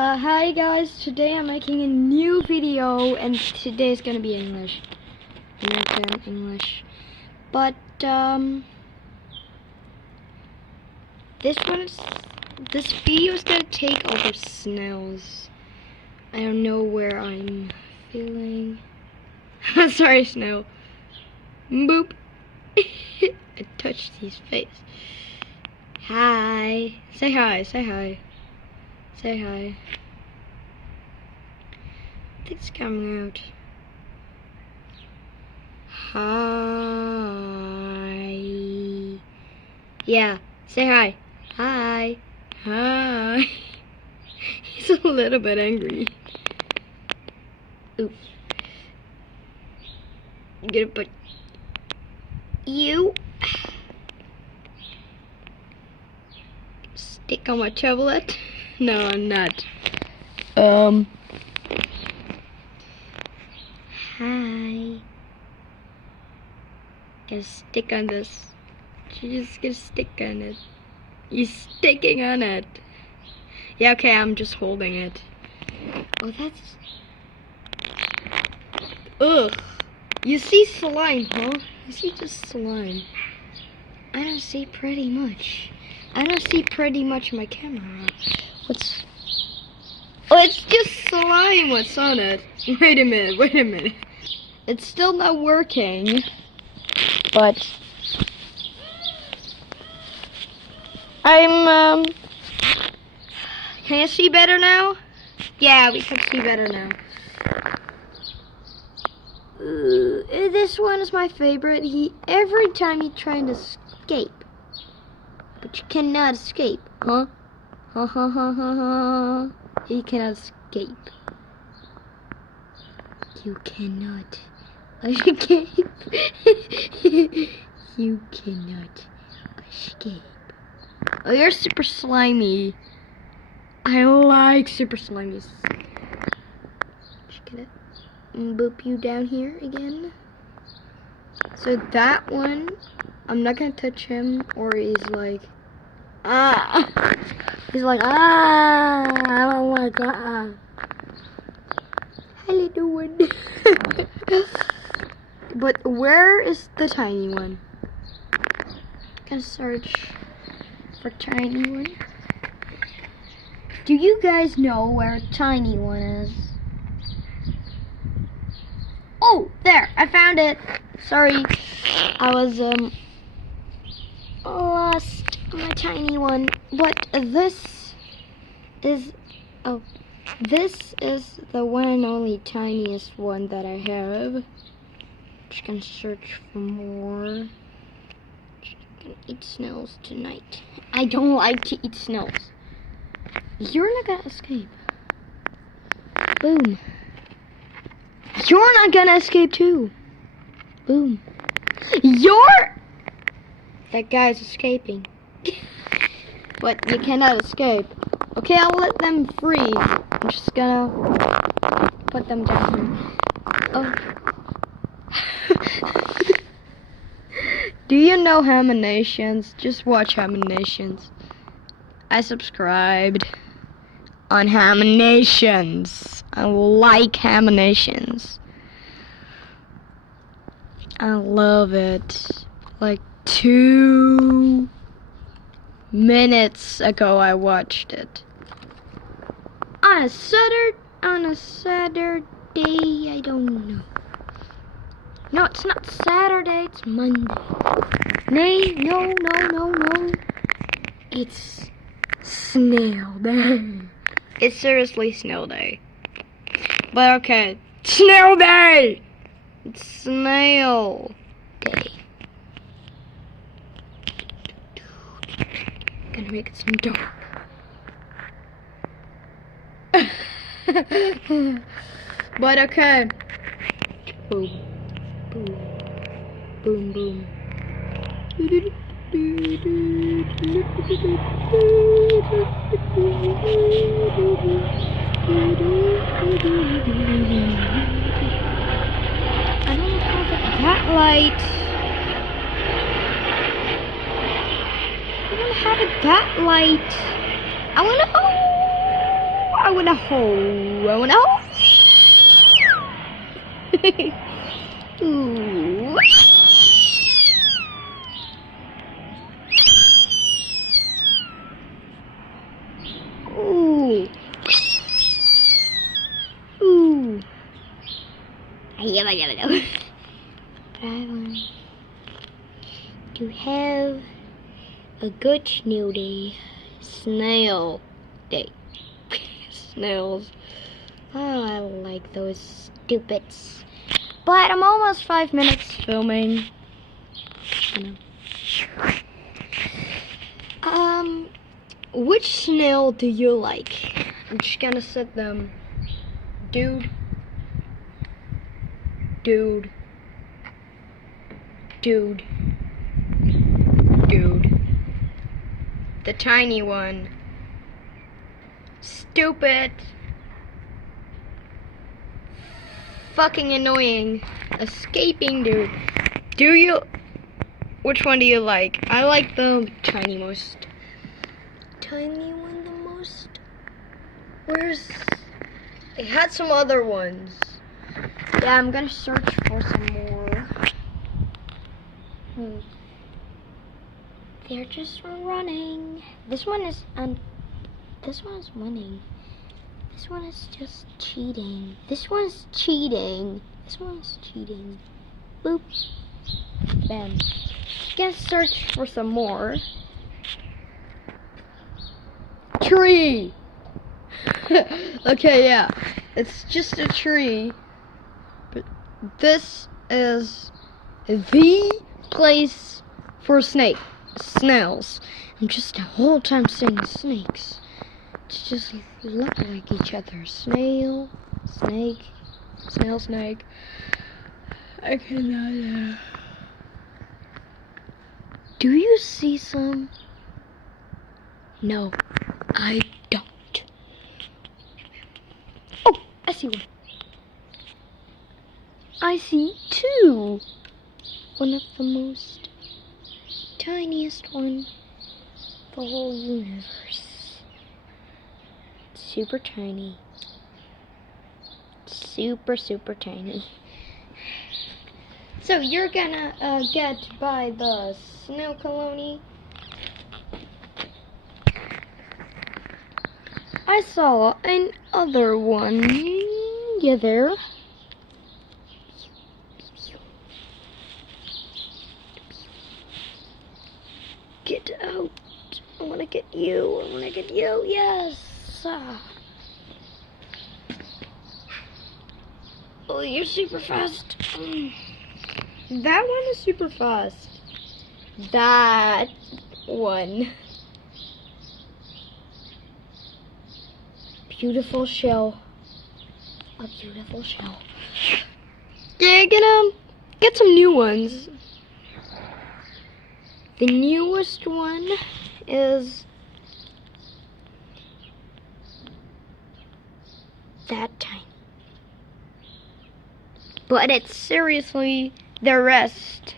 Hi guys, today I'm making a new video and today is gonna be English. American English. But this video is gonna take over snails. I don't know where I'm feeling. Sorry, snail. Boop. I touched his face. Hi. Say hi, say hi. Say hi. I think it's coming out. Hi. Yeah, say hi. Hi. Hi. He's a little bit angry. Oof. I'm gonna put you stick on my tablet. No, I'm not. Hi. Gonna stick on this. She's just gonna stick on it. You're sticking on it. Yeah, okay, I'm just holding it. Oh, that's... Ugh. You see slime, huh? You see just slime. I don't see pretty much. I don't see pretty much on my camera. What's... Oh, it's just slime. What's on it? Wait a minute, wait a minute. It's still not working. But... I'm, Can you see better now? Yeah, we can see better now. This one is my favorite. Every time he trying to escape. But you cannot escape. Huh? Ha ha ha ha ha. He cannot escape. You cannot escape. You cannot escape. Oh, you're super slimy. I like super slimies. Just gonna boop you down here again. So that one, I'm not gonna touch him, or he's like, ah. He's like, ah, I don't like that. How you doing? But where is the tiny one? Gonna search for tiny one. Do you guys know where tiny one is? Oh, there, I found it. Sorry, I was lost my tiny one. But this is the one and only tiniest one that I have. Just gonna search for more. Just gonna eat snails tonight. I don't like to eat snails. You're not gonna escape. Boom. You're not gonna escape too. Boom. That guy's escaping. But you cannot escape. Okay, I'll let them free. I'm just gonna put them down here. Oh. Do you know Nations? Just watch Nations. I subscribed on Nations. I like Nations. I love it. Like 2 minutes ago I watched it. On a Saturday, I don't know. No, it's not Saturday, it's Monday. No. It's Snail Day. It's seriously Snail Day. But okay, Snail Day! It's Snail Day. Gonna make it some dark. But okay. Boom. Boom. Boom, boom. I don't have that light. I don't have it that light. I wanna. Oh, I want a hole. I want a hole. Ooh. Ooh. Ooh. I never know. But I want to have a good snail day. Snail day. Snails. Oh, I like those stupids. But I'm almost 5 minutes filming. Which snail do you like? I'm just gonna set them. Dude. Dude. Dude. Dude. The tiny one. Stupid. Fucking annoying. Escaping dude. Do you? Which one do you like? I like the tiny most. Tiny one the most? Where's... They had some other ones. Yeah, I'm gonna search for some more. They're just running. This one is this one is winning. This one is just cheating. This one's cheating. This one's cheating. Boop. Bam. Gonna search for some more. Tree. Okay, yeah. It's just a tree. But this is the place for snails. I'm just the whole time saying snakes. To just look like each other. Snail, snake, snail, snake. I cannot. Do you see some? No, I don't. Oh, I see one. I see two. One of the most tiniest one in the whole universe. Super tiny. Super, super tiny. So you're gonna get by the snail colony. I saw another one. Yeah, there. Get out. I wanna get you. I wanna get you. Yes. Oh, you're super fast. That one is super fast. That one. Beautiful shell. A beautiful shell. Yeah, gonna get some new ones. The newest one is that tiny. But it's seriously, the rest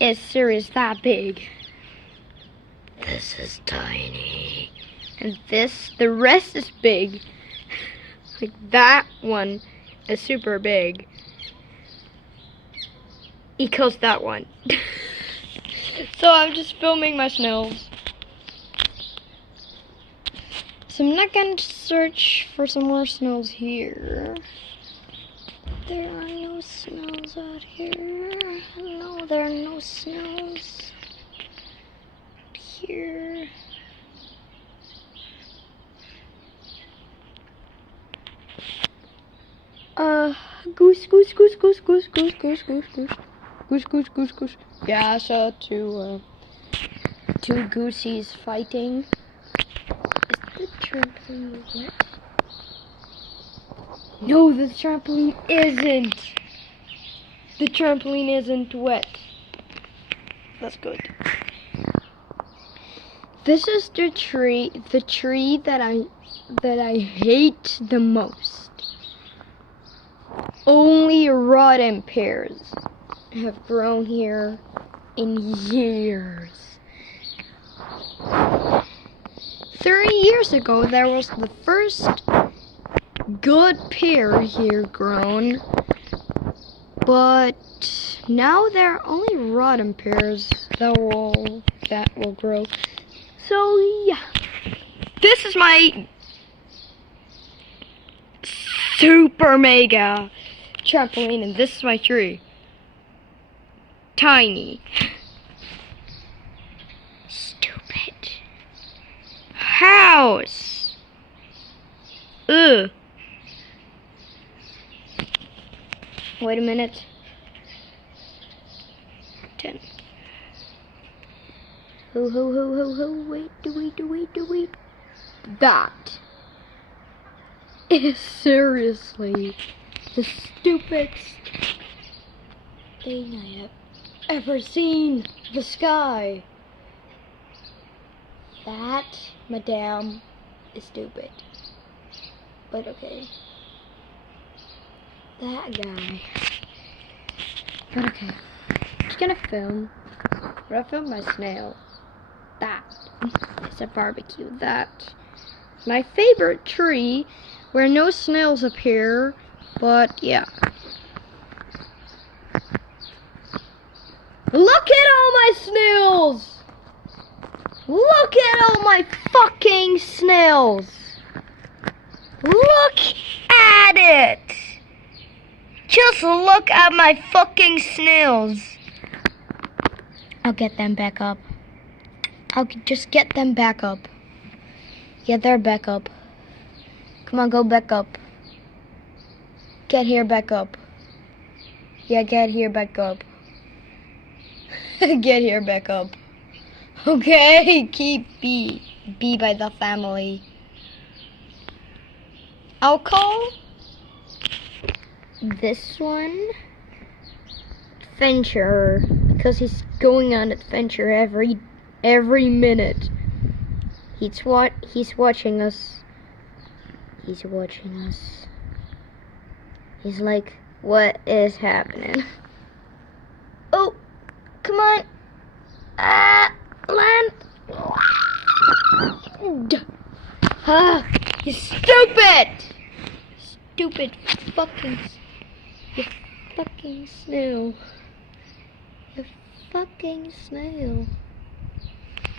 is serious that big. This is tiny. And the rest is big. Like that one is super big. Equals that one. So I'm just filming my snails. So I'm not going to search for some more snails here. There are no snails out here. No, there are no snails here. Goose, goose, goose, goose, goose, goose, goose, goose, goose. Goose, goose, goose, goose. Yeah, I saw two goosies fighting. Is the trampoline wet? No, the trampoline isn't. The trampoline isn't wet. That's good. This is the tree that I hate the most. Only rotten pears have grown here in years. 30 years ago, there was the first good pear here grown, but now there are only rotten pears that will grow. So yeah, this is my super mega trampoline, and this is my tree. Tiny. Stupid house. Ugh. Wait a minute. 10. Ho. Wait. That is seriously the stupidest thing I have ever seen. The sky. That, madame, is stupid. But okay. That guy. But okay. Just gonna film. But I filmed my snail. That is a barbecue. That. My favorite tree where no snails appear. But yeah. Look at all my snails! Look at all my fucking snails! Look at it! Just look at my fucking snails. I'll get them back up. I'll just get them back up. Yeah, they're back up. Come on, go back up. Get here back up. Yeah, get here back up. Get here back up. Okay, keep be by the family. I'll call this one adventure because he's going on adventure every minute. He's watching us. He's watching us. He's like, what is happening? Oh, come on. Land. You stupid! Stupid fucking snail. You fucking snail.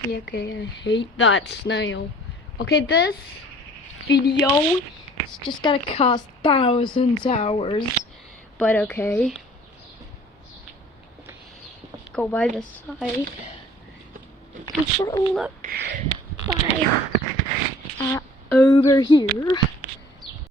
Yeah, okay, I hate that snail. Okay, this video is just gonna cost thousands hours. But okay. Go by the side. Go for a look. Bye. Over here.